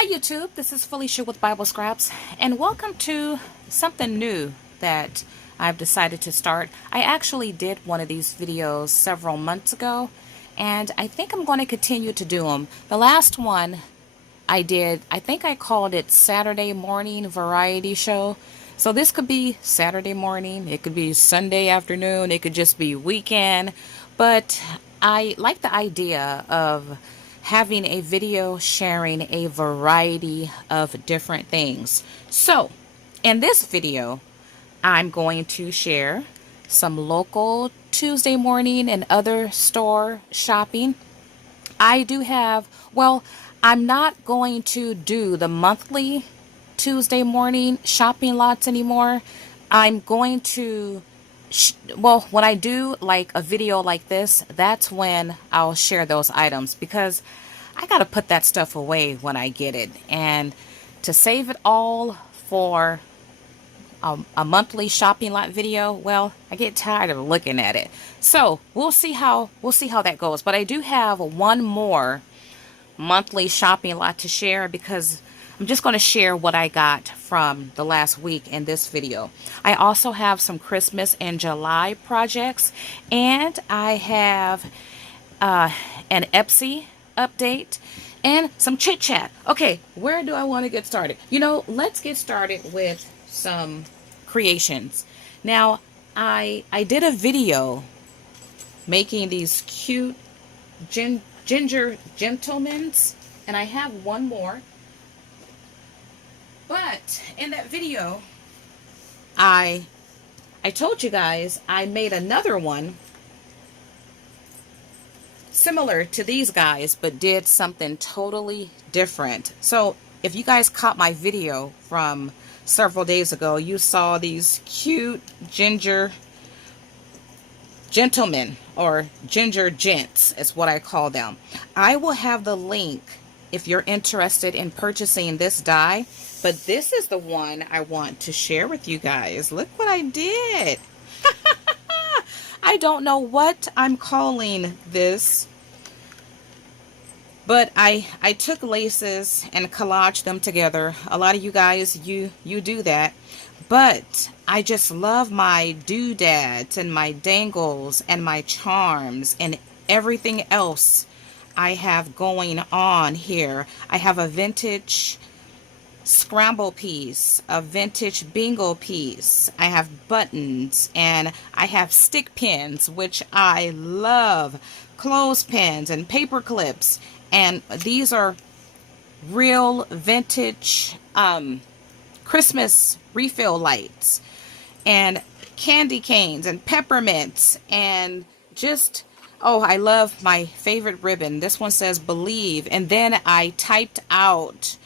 Hi YouTube, this is Felicia with Bible Scraps, and welcome to something new that I've decided to start. I actually did one of these videos several months ago, and I think I'm going to continue to do them. The last one I did, I think I called it Saturday Morning Variety Show. So this could be Saturday morning, it could be Sunday afternoon, it could just be weekend, but I like the idea of having a video sharing a variety of different things. So in this video, I'm going to share some local Tuesday morning and other store shopping. I do have, well, I'm not going to do the monthly Tuesday morning shopping lots anymore. I'm going to, well, when I do like a video like this, that's when I'll share those items because I got to put that stuff away when I get it. And to save it all for a monthly shopping lot video, well, I get tired of looking at it. So we'll see how that goes. But I do have one more monthly shopping lot to share because I'm just going to share what I got from the last week in this video. I also have some Christmas and July projects, and I have an Etsy update and some chit chat. Okay, where do I want to get started? Let's get started with some creations. Now, I did a video making these cute ginger gentlemans, and I have one more. But in that video, I told you guys I made another one similar to these guys, but did something totally different. So if you guys caught my video from several days ago, you saw these cute ginger gentlemen, or ginger gents is what I call them. I will have the link if you're interested in purchasing this die, but this is the one I want to share with you guys. Look what I did. I don't know what I'm calling this, but I took laces and collaged them together. A lot of you guys, you do that. But I just love my doodads and my dangles and my charms and everything else I have going on here. I have a vintage scramble piece, a vintage bingo piece. I have buttons, and I have stick pins, which I love, clothespins and paper clips. And these are real vintage Christmas refill lights, and candy canes and peppermints, and just, oh, I love my favorite ribbon. This one says Believe, and then I typed out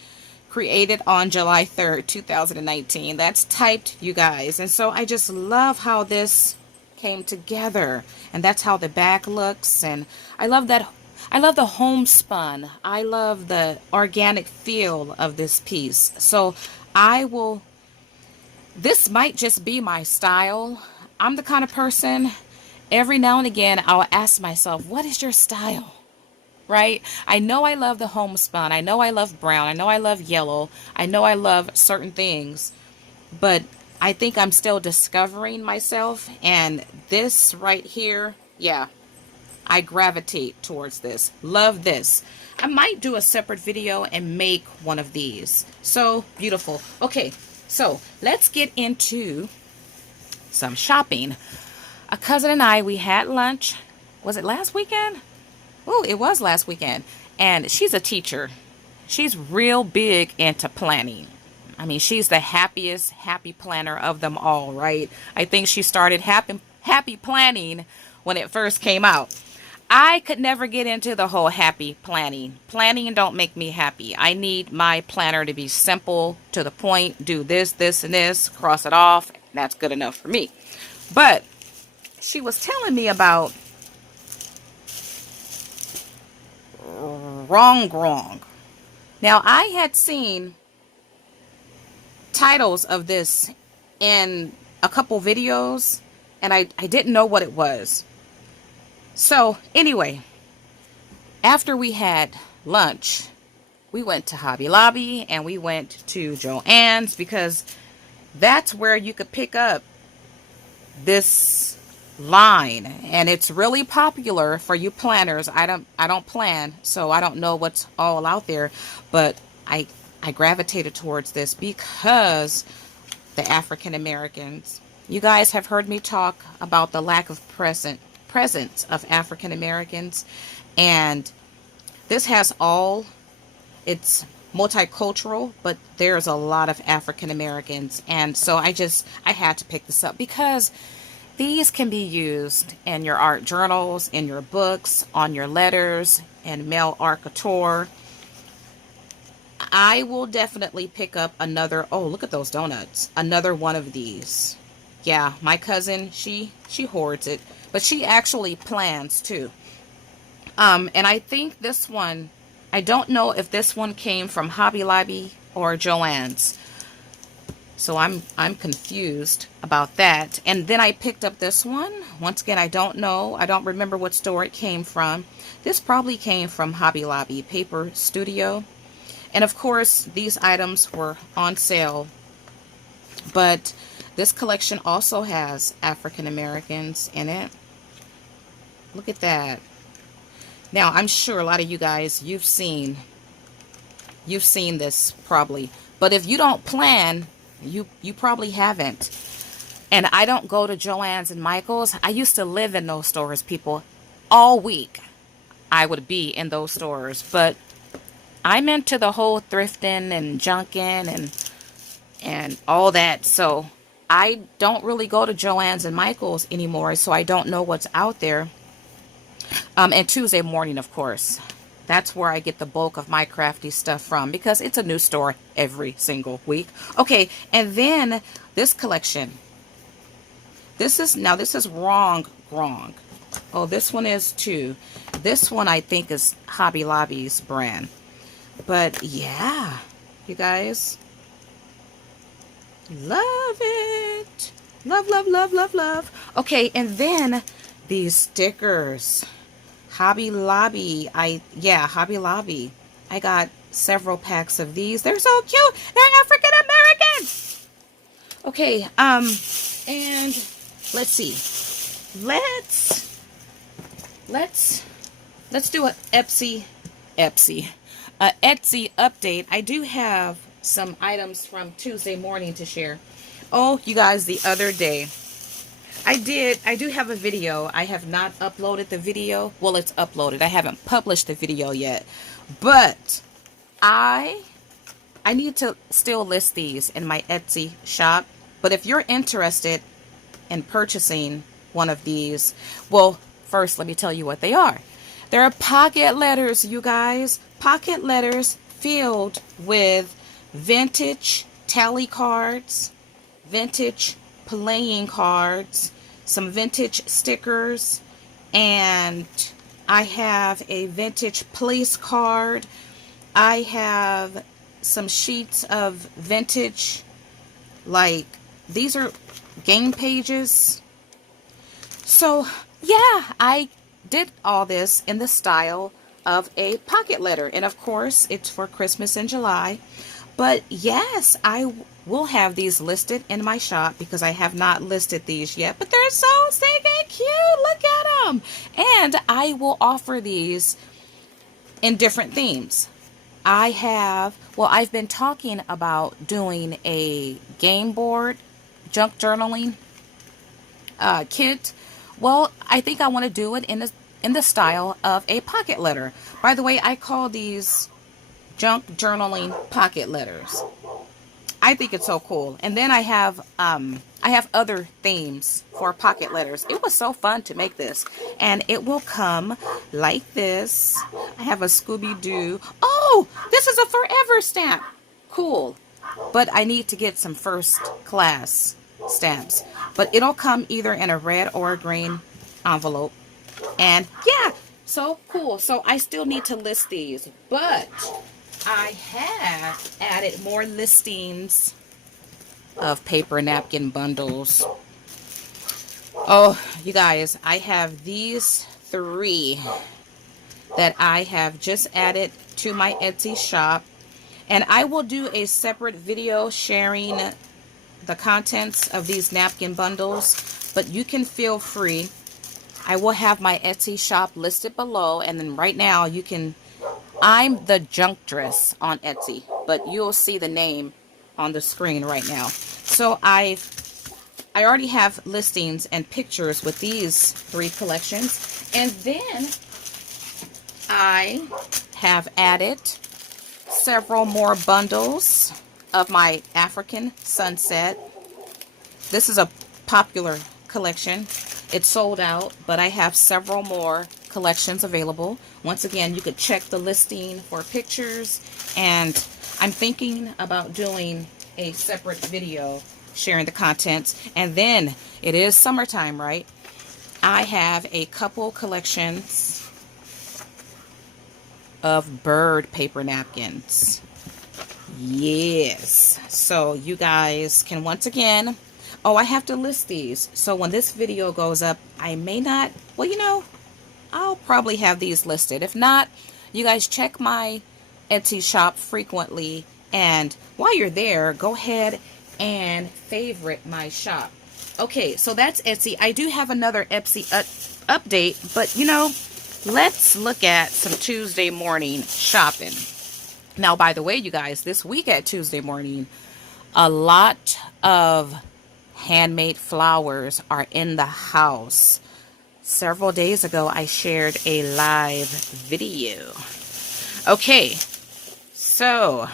created on July 3rd, 2019. That's typed, you guys. And so I just love how this came together, and that's how the back looks. And I love that. I love the homespun. I love the organic feel of this piece. So this might just be my style. I'm the kind of person, every now and again, I'll ask myself, what is your style? Right? I know I love the homespun. I know I love brown. I know I love yellow. I know I love certain things, but I think I'm still discovering myself. And this right here, yeah, I gravitate towards this. Love this. I might do a separate video and make one of these. So beautiful. Okay, so let's get into some shopping. A cousin and I, we had lunch. Was it last weekend? Oh, it was last weekend. And she's a teacher. She's real big into planning. I mean, she's the happy planner of them all, right? I think she started happy planning when it first came out. I could never get into the whole happy planning. Planning don't make me happy. I need my planner to be simple, to the point, do this, this, and this, cross it off. That's good enough for me. But she was telling me about wrong. Now, I had seen titles of this in a couple videos, and I didn't know what it was. So anyway, after we had lunch, we went to Hobby Lobby and we went to Joann's, because that's where you could pick up this line, and it's really popular for you planners. I don't plan, so I don't know what's all out there, but I gravitated towards this because the African Americans. You guys have heard me talk about the lack of presence of African Americans, and this has all, it's multicultural, but there's a lot of African Americans, and so I had to pick this up because these can be used in your art journals, in your books, on your letters, and mail architure. I will definitely pick up another, oh, look at those donuts, another one of these. Yeah, my cousin, she hoards it, but she actually plans too. And I think this one, I don't know if this one came from Hobby Lobby or Joann's. So I'm confused about that. And then I picked up this one. Once again, I don't know. I don't remember what store it came from. This probably came from Hobby Lobby, Paper Studio. And of course, these items were on sale. But this collection also has African Americans in it. Look at that. Now, I'm sure a lot of you guys, you've seen this probably. But if you don't plan, you probably haven't. And I don't go to Joann's and Michael's. I used to live in those stores, people. All week I would be in those stores. But I'm into the whole thrifting and junking and all that. So I don't really go to Joann's and Michael's anymore. So I don't know what's out there. And Tuesday morning, of course. That's where I get the bulk of my crafty stuff from, because it's a new store every single week. Okay, and then this collection. This is wrong. Oh, this one is too. This one I think is Hobby Lobby's brand. But yeah, you guys. Love it. Love, love, love, love, love. Okay, and then these stickers. Hobby Lobby. Hobby Lobby. I got several packs of these. They're so cute. They're African American. Okay, and let's see. Let's do a Etsy update. I do have some items from Tuesday morning to share. Oh, you guys, the other day I do have a video. I have not uploaded the video. Well, it's uploaded. I haven't published the video yet. But I need to still list these in my Etsy shop. But if you're interested in purchasing one of these, well, first let me tell you what they are. They're pocket letters, you guys. Pocket letters filled with vintage tally cards, vintage playing cards, some vintage stickers, and I have a vintage place card. I have some sheets of vintage, like these are game pages. So yeah, I did all this in the style of a pocket letter, and of course it's for Christmas in July. But yes, I will have these listed in my shop because I have not listed these yet. But they're so stinking cute. Look at them. And I will offer these in different themes. I've been talking about doing a game board junk journaling kit. Well, I think I want to do it in the style of a pocket letter. By the way, I call these junk journaling pocket letters. I think it's so cool. And then I have other themes for pocket letters. It was so fun to make this, and it will come like this. I have a Scooby-Doo. Oh, this is a forever stamp. Cool. But I need to get some first class stamps. But it'll come either in a red or a green envelope. And yeah, so cool. So I still need to list these, but I have added more listings of paper napkin bundles. Oh, you guys, I have these three that I have just added to my Etsy shop. And I will do a separate video sharing the contents of these napkin bundles, but you can feel free. I will have my Etsy shop listed below, and then right now you can, I'm the Junk Dress on Etsy, but you'll see the name on the screen right now. So I already have listings and pictures with these 3 collections, and then I have added several more bundles of my African Sunset. This is a popular collection. It's sold out, but I have several more collections available. Once again, you could check the listing for pictures, and I'm thinking about doing a separate video sharing the contents. And then it is summertime, right? I have a couple collections of bird paper napkins. Yes. So you guys can once again, oh, I have to list these. So when this video goes up, I may not, well, you know, I'll probably have these listed. If not, you guys check my Etsy shop frequently, and while you're there, go ahead and favorite my shop. Okay, so that's Etsy. I do have another Etsy update, but you know, let's look at some Tuesday morning shopping. Now, by the way, you guys, this week at Tuesday morning, a lot of handmade flowers are in the house. Several days ago, I shared a live video. Okay, so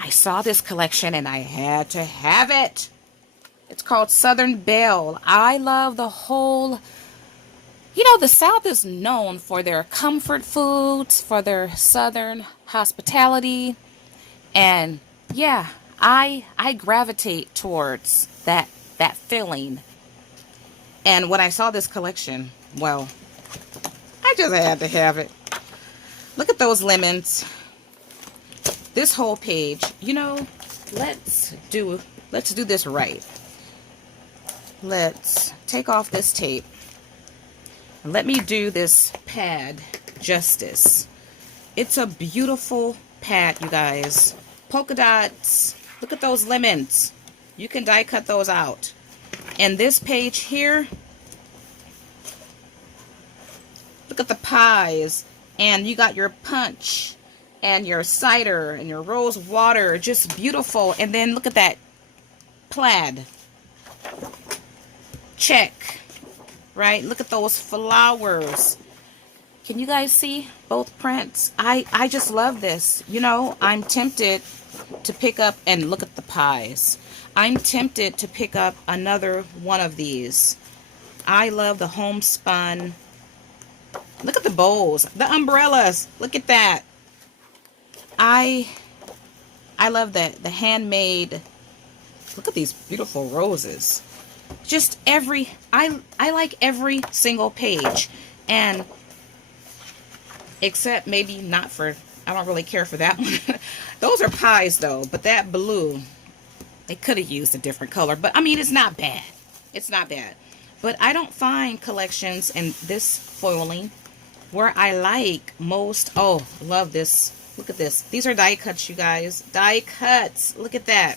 I saw this collection and I had to have it. It's called Southern Belle. I love the whole, you know, the South is known for their comfort foods, for their Southern hospitality. And yeah, I gravitate towards that feeling. And when I saw this collection, well, I just had to have it. Look at those lemons. This whole page, you know, let's do this right. Let's take off this tape. And let me do this pad justice. It's a beautiful pad, you guys. Polka dots. Look at those lemons. You can die cut those out. And this page here, look at the pies. And you got your punch and your cider and your rose water. Just beautiful. And then look at that plaid. Check. Right? Look at those flowers. Can you guys see both prints? I just love this. You know, I'm tempted to pick up, and look at the pies. I'm tempted to pick up another one of these. I love the homespun. Look at the bowls, the umbrellas. Look at that. I love that, the handmade. Look at these beautiful roses. Just I like every single page, and except maybe not for, I don't really care for that one. Those are pies though, but that blue, they could have used a different color, but I mean, it's not bad. It's not bad. But I don't find collections in this foiling where I like most. Oh, love this. Look at this. These are die cuts, you guys. Die cuts. Look at that.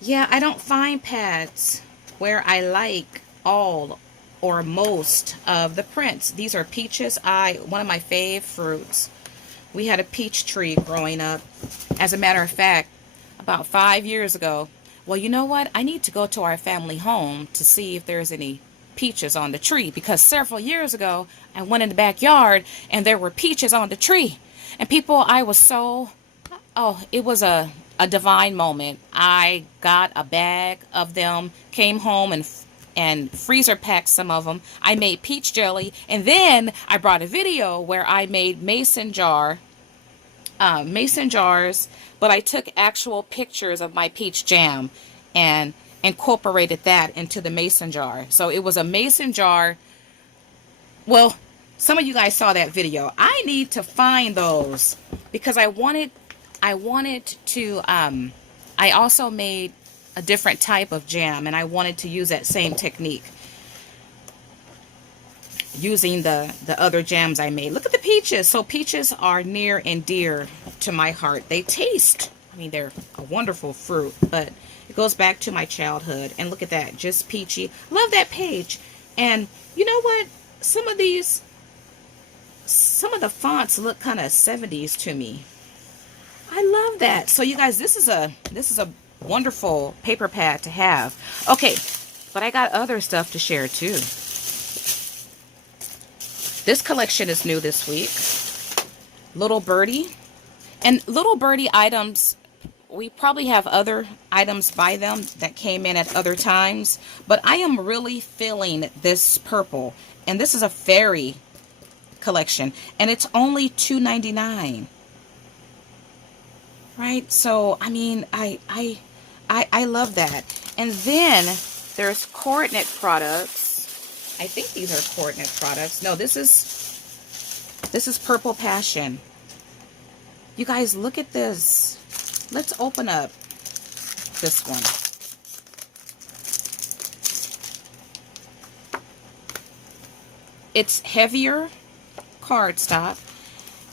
Yeah, I don't find pads where I like all or most of the prints. These are peaches. One of my fave fruits. We had a peach tree growing up. As a matter of fact, about 5 years ago, well, you know what? I need to go to our family home to see if there's any peaches on the tree, because several years ago, I went in the backyard and there were peaches on the tree. And people, I was so, oh, it was a divine moment. I got a bag of them, came home and freezer packed some of them. I made peach jelly, and then I brought a video where I made mason jars, but I took actual pictures of my peach jam and incorporated that into the mason jar. So it was a mason jar. Well, some of you guys saw that video. I need to find those because I wanted to, I also made a different type of jam, and I wanted to use that same technique. using the other jams I made. Look at the peaches. So peaches are near and dear to my heart. They taste, I mean, they're a wonderful fruit, but it goes back to my childhood. And look at that, just peachy. Love that page. And you know what? Some of the fonts look kind of 70s to me. I love that. So you guys, this is a wonderful paper pad to have. Okay, but I got other stuff to share too. This collection is new this week. Little Birdie. And Little Birdie items, we probably have other items by them that came in at other times, but I am really feeling this purple. And this is a fairy collection, and it's only $2.99. Right? So, I mean, I love that. And then there's Coordinate products. I think these are Coordinate products. No, this is Purple Passion. You guys, look at this. Let's open up this one. It's heavier cardstock.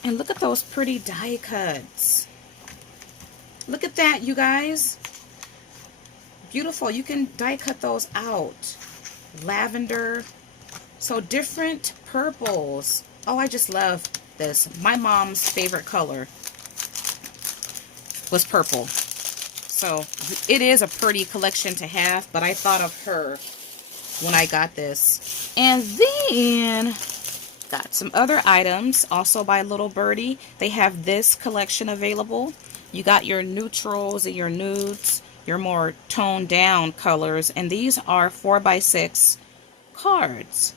And look at those pretty die cuts. Look at that, you guys. Beautiful. You can die cut those out. Lavender. So different purples. Oh, I just love this. My mom's favorite color was purple. So it is a pretty collection to have, but I thought of her when I got this. And then got some other items also by Little Birdie. They have this collection available. You got your neutrals and your nudes, your more toned down colors, and these are 4x6 cards.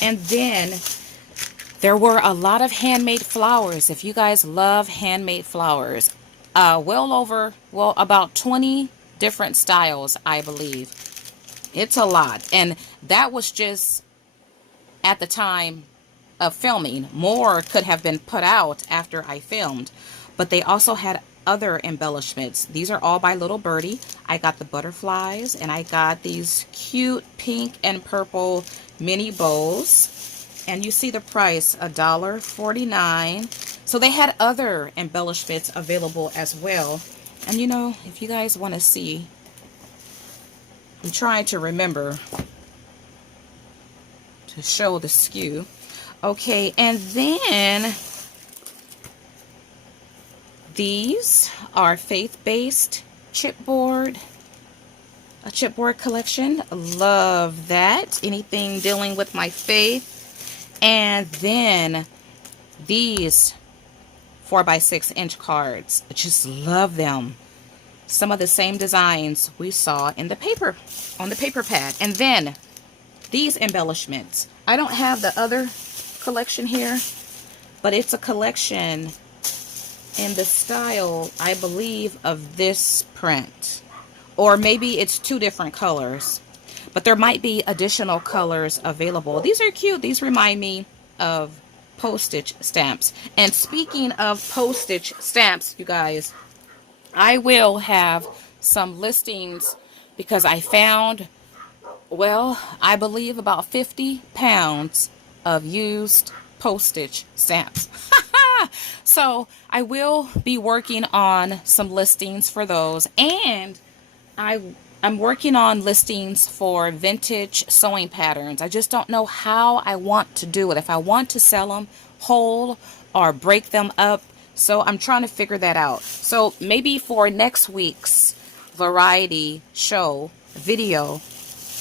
And then there were a lot of handmade flowers. If you guys love handmade flowers, about 20 different styles, I believe. It's a lot. And that was just at the time of filming. More could have been put out after I filmed, but they also had other embellishments. These are all by Little Birdie. I got the butterflies, and I got these cute pink and purple mini bows, and you see the price, $1.49. So they had other embellishments available as well. And you know, if you guys want to see, I'm trying to remember to show the SKU. Okay, and then these are faith-based chipboard, a chipboard collection. Love that. Anything dealing with my faith. And then these 4x6 inch cards. I just love them. Some of the same designs we saw in the paper, on the paper pad. And then these embellishments. I don't have the other collection here, but it's a collection in the style, I believe, of this print. Or maybe it's two different colors, but there might be additional colors available. These are cute. These remind me of postage stamps. And speaking of postage stamps, you guys, I will have some listings because I found, well, I believe about 50 pounds of used postage stamps. So I will be working on some listings for those, and I'm working on listings for vintage sewing patterns. I just don't know how I want to do it, if I want to sell them whole or break them up. So I'm trying to figure that out. So maybe for next week's variety show video,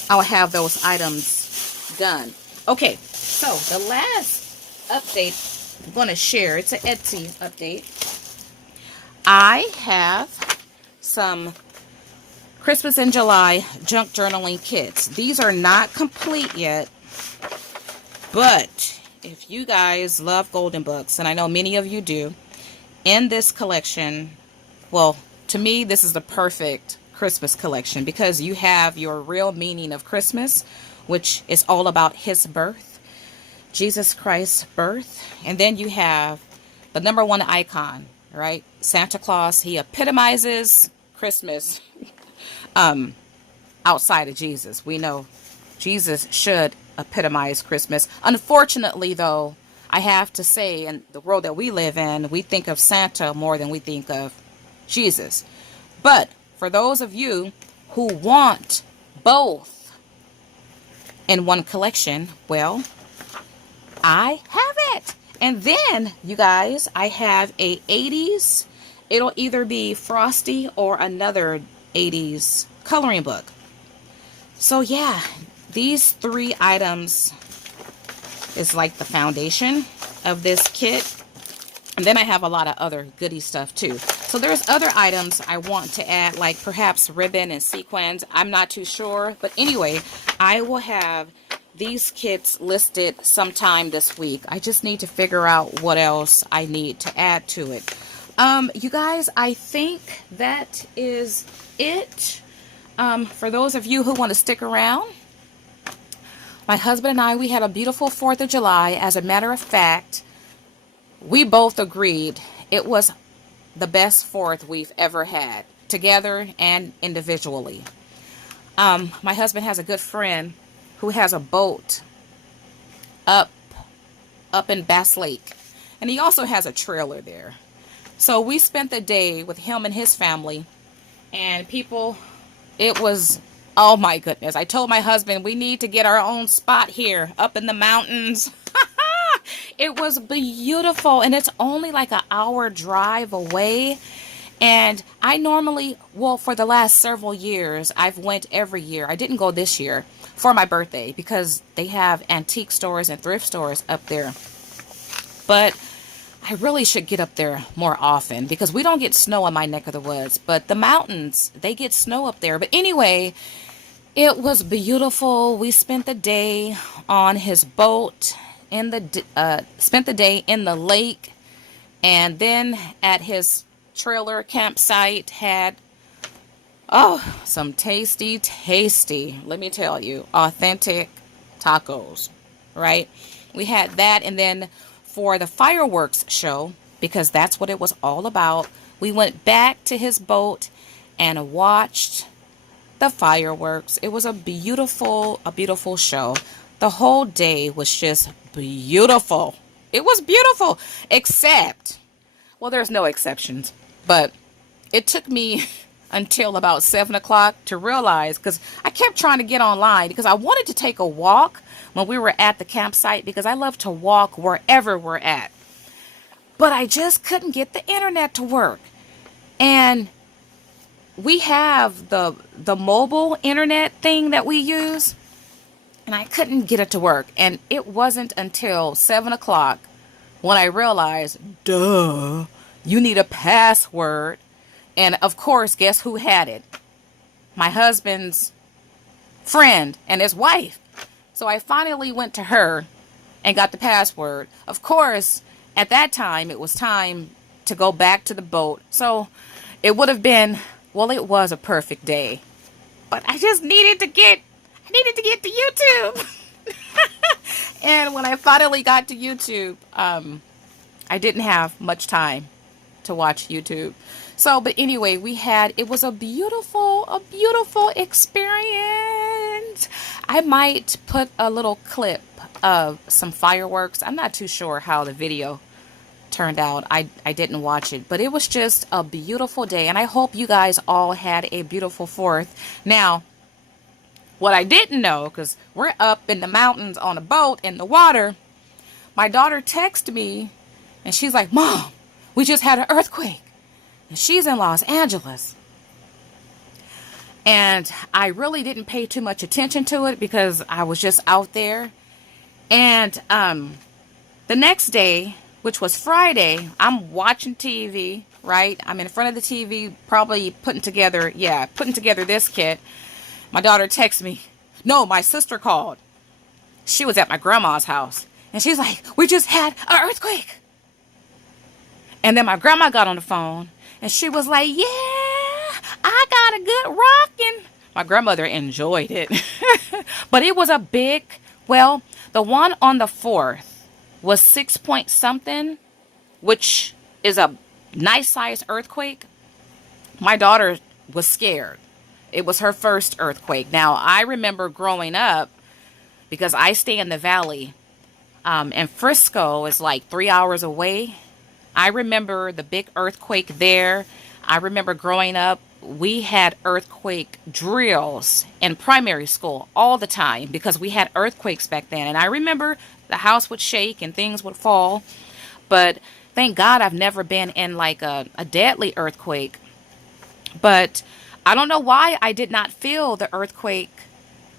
I'll have those items done. Okay, so the last update I'm going to share, it's an Etsy update. I have some Christmas in July junk journaling kits. These are not complete yet, but if you guys love golden books, and I know many of you do, in this collection, well, to me, this is the perfect Christmas collection because you have your real meaning of Christmas, which is all about his birth, Jesus Christ's birth. And then you have the number one icon, right? Santa Claus. He epitomizes Christmas outside of Jesus. We know Jesus should epitomize Christmas. Unfortunately, though, I have to say, in the world that we live in, we think of Santa more than we think of Jesus. But for those of you who want both in one collection, well, I have it. And then, you guys, I have a 80s. It'll either be Frosty or another 80s coloring book. So yeah, these 3 items is like the foundation of this kit. And then I have a lot of other goodie stuff too. So there's other items I want to add, like perhaps ribbon and sequins. I'm not too sure. But anyway, I will have these kits listed sometime this week. I just need to figure out what else I need to add to it. You guys, I think that is it. For those of you who want to stick around, my husband and I, we had a beautiful 4th of July. As a matter of fact, we both agreed it was the best 4th we've ever had, together and individually. My husband has a good friend who has a boat up in Bass Lake, and he also has a trailer there. So we spent the day with him and his family, and people, it was, oh my goodness. I told my husband we need to get our own spot here up in the mountains. It was beautiful, and it's only like an hour drive away. And I normally, well, for the last several years, I've went every year. I didn't go this year for my birthday because they have antique stores and thrift stores up there. But I really should get up there more often because we don't get snow in my neck of the woods. But the mountains, they get snow up there. But anyway, it was beautiful. We spent the day on his boat, spent the day in the lake, and then at his trailer campsite had some tasty, let me tell you, authentic tacos, right? We had that, and then for the fireworks show, because that's what it was all about, we went back to his boat and watched the fireworks. It was a beautiful show. The whole day was just beautiful. It was beautiful, except, well, there's no exceptions, but it took me until about 7 o'clock to realize, because I kept trying to get online because I wanted to take a walk when we were at the campsite because I love to walk wherever we're at. But I just couldn't get the internet to work. And we have the mobile internet thing that we use, and I couldn't get it to work. And it wasn't until 7 o'clock when I realized, duh, you need a password. And of course, guess who had it? My husband's friend and his wife. So I finally went to her and got the password. Of course, at that time, it was time to go back to the boat. So it would have been, well, it was a perfect day. But I just needed to get to YouTube. And when I finally got to YouTube, I didn't have much time to watch YouTube. So, but anyway, it was a beautiful experience. I might put a little clip of some fireworks. I'm not too sure how the video turned out. I didn't watch it, but it was just a beautiful day. And I hope you guys all had a beautiful 4th. Now, what I didn't know, because we're up in the mountains on a boat in the water, my daughter texted me and she's like, Mom, we just had an earthquake. And she's in Los Angeles. And I really didn't pay too much attention to it because I was just out there. And the next day, which was Friday, I'm watching TV, right? I'm in front of the TV, probably putting together this kit. My daughter texts me. No, my sister called. She was at my grandma's house. And she's like, we just had an earthquake. And then my grandma got on the phone. And she was like, yeah, I got a good rockin'. My grandmother enjoyed it. But it was a big, well, the one on the 4th was 6 point something, which is a nice sized earthquake. My daughter was scared. It was her first earthquake. Now, I remember growing up, because I stay in the valley, and Frisco is like 3 hours away. I remember the big earthquake there. I remember growing up, we had earthquake drills in primary school all the time because we had earthquakes back then. And I remember the house would shake and things would fall. But thank God I've never been in like a deadly earthquake. But I don't know why I did not feel the earthquake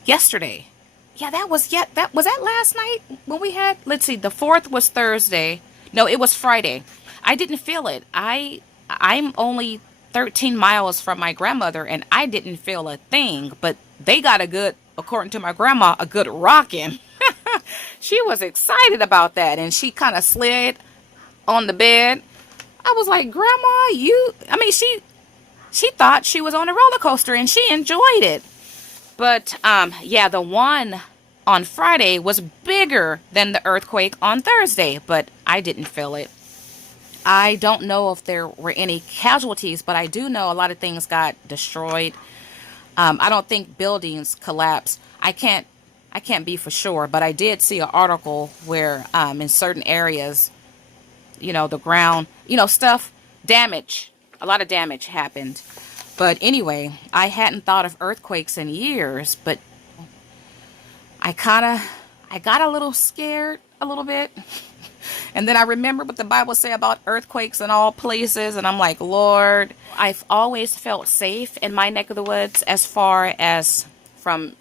yesterday. Yeah, that was that last night when we had, let's see, the 4th was Thursday. No, it was Friday. I didn't feel it. I'm only 13 miles from my grandmother and I didn't feel a thing, but they got a good, according to my grandma, a good rocking. She was excited about that and she kind of slid on the bed. I was like, Grandma, she thought she was on a roller coaster and she enjoyed it. But yeah, the one on Friday was bigger than the earthquake on Thursday, but I didn't feel it. I don't know if there were any casualties, but I do know a lot of things got destroyed. I don't think buildings collapsed. I can't be for sure, but I did see an article where in certain areas, the ground, stuff, damage, a lot of damage happened. But anyway, I hadn't thought of earthquakes in years, but I got a little scared a little bit. And then I remember what the Bible say about earthquakes in all places. And I'm like, Lord, I've always felt safe in my neck of the woods as far as from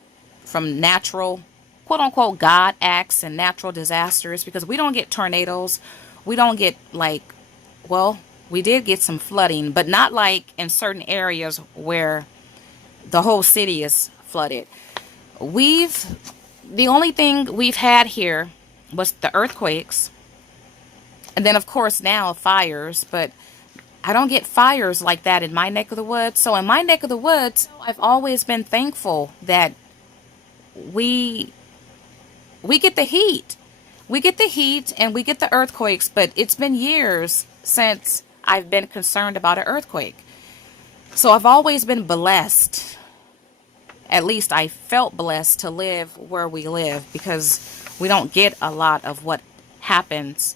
natural, quote unquote, God acts and natural disasters, because we don't get tornadoes. We don't get we did get some flooding, but not like in certain areas where the whole city is flooded. The only thing we've had here was the earthquakes. And then, of course, now fires. But I don't get fires like that in my neck of the woods. So in my neck of the woods, I've always been thankful that we get the heat. We get the heat and we get the earthquakes. But it's been years since I've been concerned about an earthquake. So I've always been blessed. At least I felt blessed to live where we live, because we don't get a lot of what happens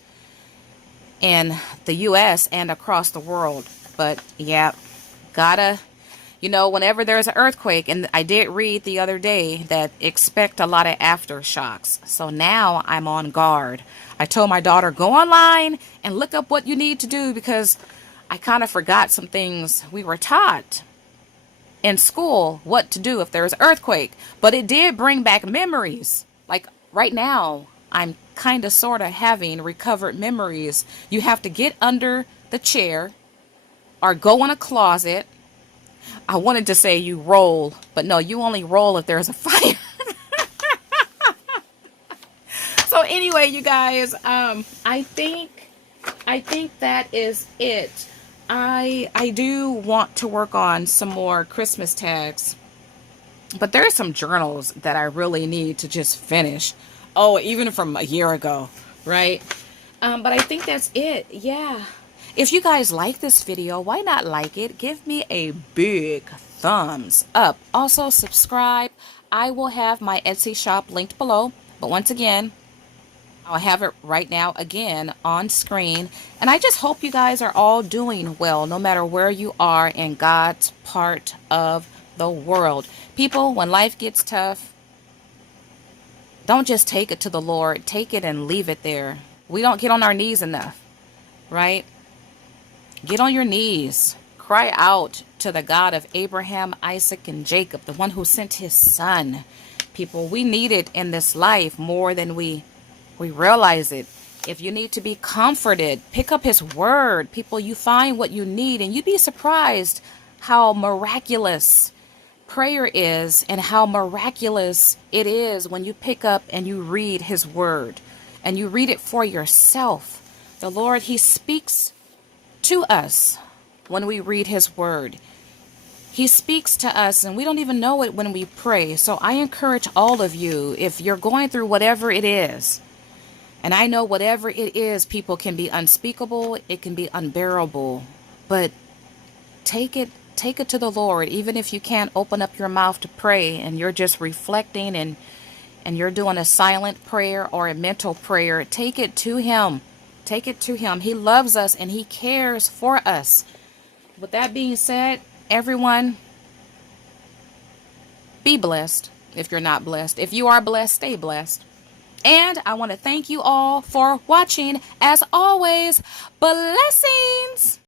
in the U.S. and across the world. But yeah, whenever there's an earthquake, and I did read the other day that expect a lot of aftershocks. So now I'm on guard. I told my daughter, go online and look up what you need to do, because I kind of forgot some things we were taught in school, what to do if there's an earthquake. But it did bring back memories. Like right now, I'm kind of sort of having recovered memories. You have to get under the chair or go in a closet. I wanted to say you roll, but no, you only roll if there's a fire. So anyway, you guys, I think that is it. I do want to work on some more Christmas tags, but there are some journals that I really need to just finish. Oh, even from a year ago, right? But I think that's it. Yeah. If you guys like this video, why not like it? Give me a big thumbs up. Also, subscribe. I will have my Etsy shop linked below. But once again, I'll have it right now again on screen. And I just hope you guys are all doing well, no matter where you are in God's part of the world. People, when life gets tough, don't just take it to the Lord. Take it and leave it there. We don't get on our knees enough, right? Get on your knees. Cry out to the God of Abraham, Isaac, and Jacob, the one who sent his son. People, we need it in this life more than we realize it. If you need to be comforted, pick up his word. People, you find what you need, and you'd be surprised how miraculous prayer is and how miraculous it is when you pick up and you read his word and you read it for yourself. The Lord, he speaks to us when we read his word. He speaks to us and we don't even know it when we pray. So I encourage all of you, if you're going through whatever it is, and I know whatever it is, people, can be unspeakable, it can be unbearable, but take it to the Lord. Even if you can't open up your mouth to pray and you're just reflecting and and you're doing a silent prayer or a mental prayer, take it to Him. Take it to Him. He loves us and He cares for us. With that being said, everyone, be blessed if you're not blessed. If you are blessed, stay blessed. And I want to thank you all for watching. As always, blessings.